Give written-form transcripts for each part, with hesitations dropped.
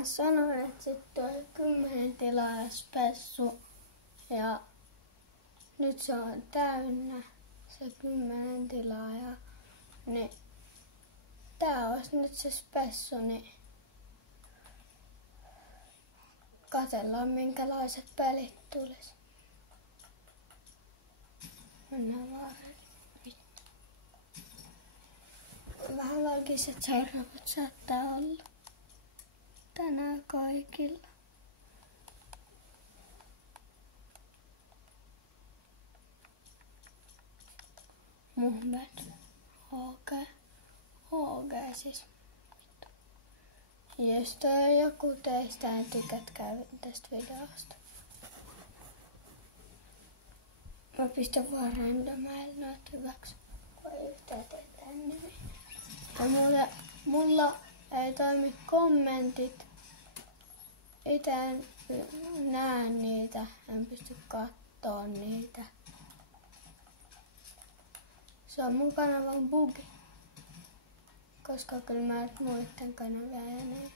Sanoin, että sitten oli 10 tilaa spessu ja nyt se on täynnä se 10 tilaa ja niin tää olisi nyt se spessu, niin katsellaan minkälaiset pelit tulis. Mennään vaan. Vähän loogiset seuraavat saattaa olla tänään kaikilla. Muhmet. HG siis. Jos toi joku teistä en tykätkää tästä videosta. Mä pistän vaan randomailla noit hyväksi, kun ei yhtään tee tänne. Ja mulla ei toimi kommentit. Itse en näe niitä, en pysty kattoo niitä. Se on mun kanavan bugi. Koska kyllä mä et muitten kanavia ja näin.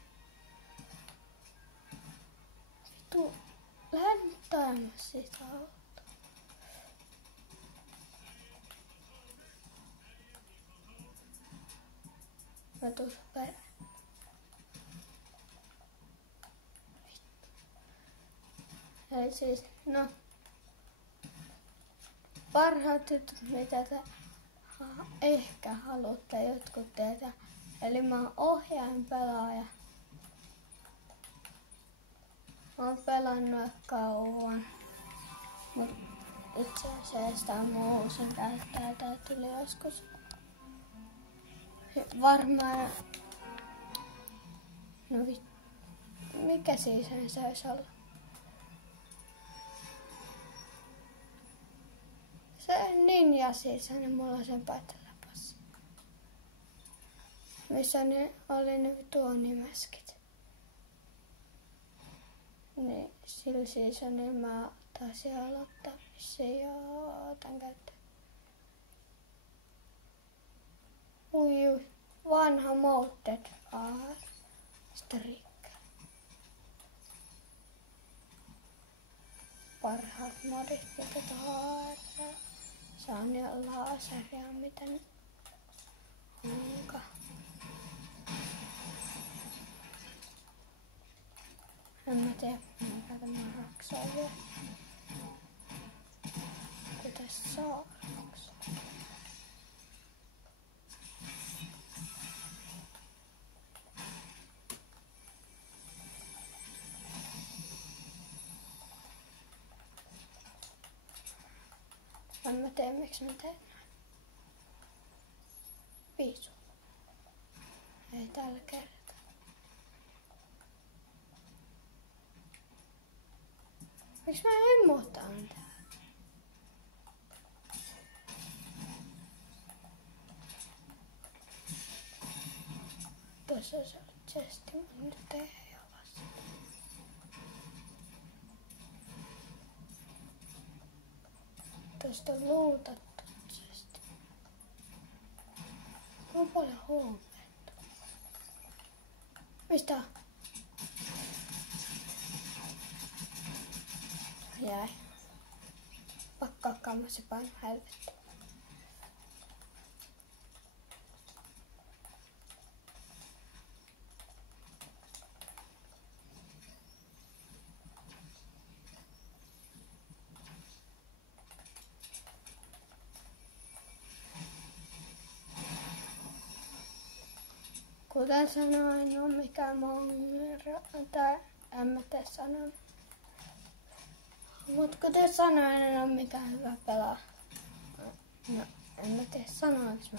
Vittu, lähden nyt taimassa sitä autoa. Mä tuun perään. Eli siis, no. Parhaat jutut, mitä te ehkä haluatte jotkut tehdä. Eli mä oon ohjaajan pelaaja. Mä oon pelannut kauan. Mut itse asiassa tää on mun uusin käyttäjä. Tää tuli joskus. Varmaan. No mikä siis se olisi ollut? Se Ninja Season, mulla on sen päätteläpassa. Missä ne oli ne tuonimäskit. Niin sillä seasonilla mä taisin aloittaa missä jo otan käyttöön. Ui, vanha Mounted Striker. Parhaat modit, mitä tuohon se on jo laseria, mitä nyt onka. En mä tiedä, mikä tämä maksaa vielä. Pitäis saa maksaa. En mä tiedä, miksi mä teen näin. Viisu. Ei tällä kertaa. Miksi mä hemmotan tää? Tuossa se on chesti, mä nyt ei ole vasta. Tuosta on luutattu chesti. On paljon huumeita. Mistä? Jäi. Pakkaakaan se paino helvettä. Kuten sanoin, on mikään mongero, tai en mä tee sanoa. Mut kuten sanoin, en ole mikään hyvä pelaa. No, en mä tiedä sanoinko mä.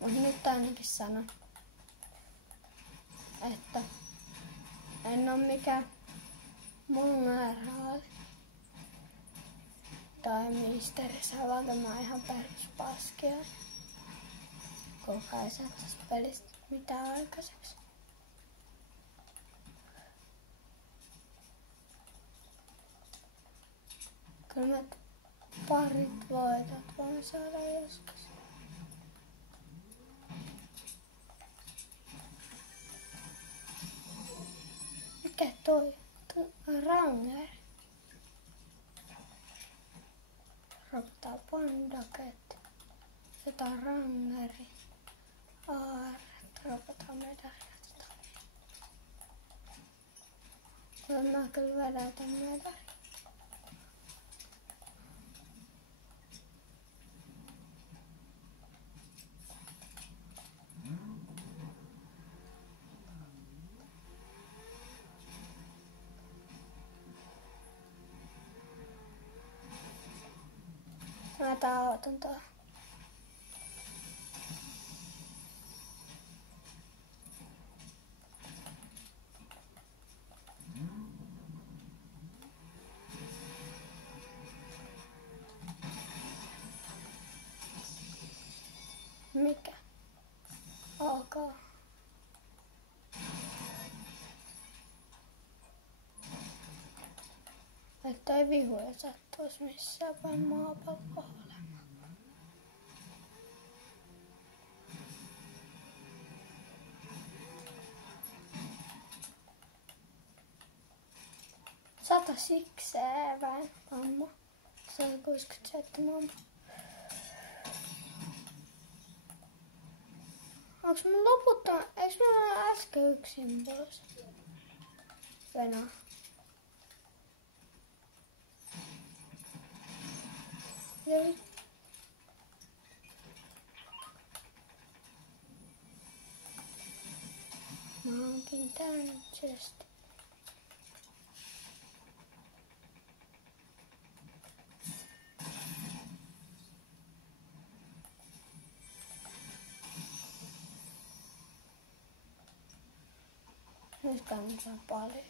Mut nyt ainakin sanon, että en oo mikään mongero tai misteri Savage, mä oon ihan peruspaskia. Kuka ei saa tästä pelistä mitään aikaiseksi. Kyllä mä parit voitot voin saada joskus. Mikä toi? Ranger. Roktaa pandaket. Jotain rangeri. Rokotaan meitä. Mä kyllä vedätän meitä. Mä otan tää. Mikä? Ok. Että ei vihuja sattuisi missään päin maapalloa olemaan. Sata sikseen, mamma. 167. Onks mun loputtaa? Eiks meillä ole äsken yksin pois? Venä. Eli. Mä onkin tän chest. Nyt kannattaa paljon.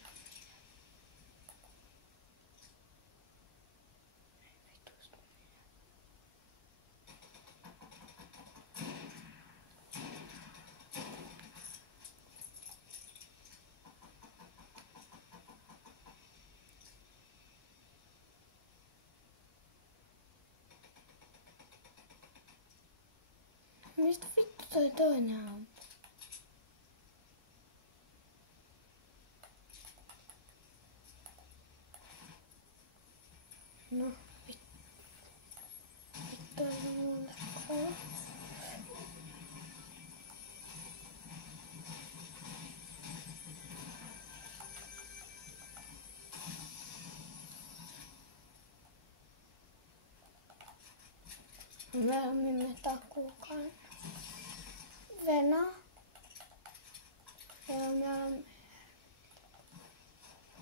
Mistä vittu toi toinen on? No, vittu on mulle kova. Myöhemmin takuukaan. Venä. Ja myöhemmin.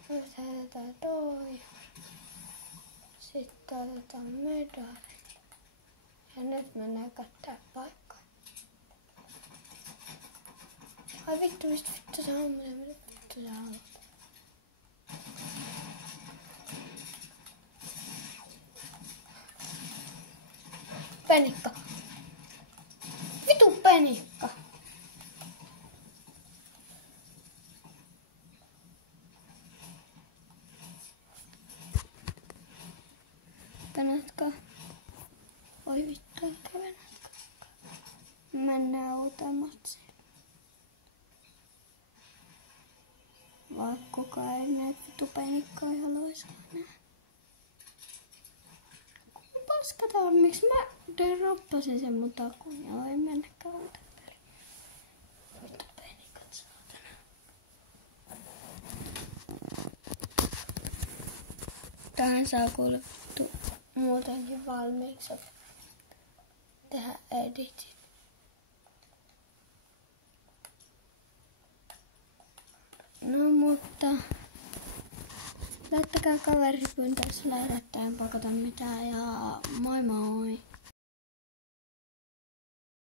Nyt heitetään toi. Sitten otetaan medali. Ja nyt menee kattää paikkaa. Ai vittu, mistä vittu sä on? Mitä vittu sä haluat? Penikka. Vitu penikka. Venätkö? Oi vittu, eikä venätkö. Mennään uuteen matsiin. Vaikka kukaan ei näitä vittu penikkoja haluaisi nähdä. Paska tää on, miksi mä droppasin sen mun takuun ja ei mennäkään uuteen peliin. Vittu penikat saatana. Tähän saa kuule vittu muutenkin valmiiksi tehdä editit. No mutta laittakaa kaveripyyntö, jos löydätte, en pakota mitään ja moi moi!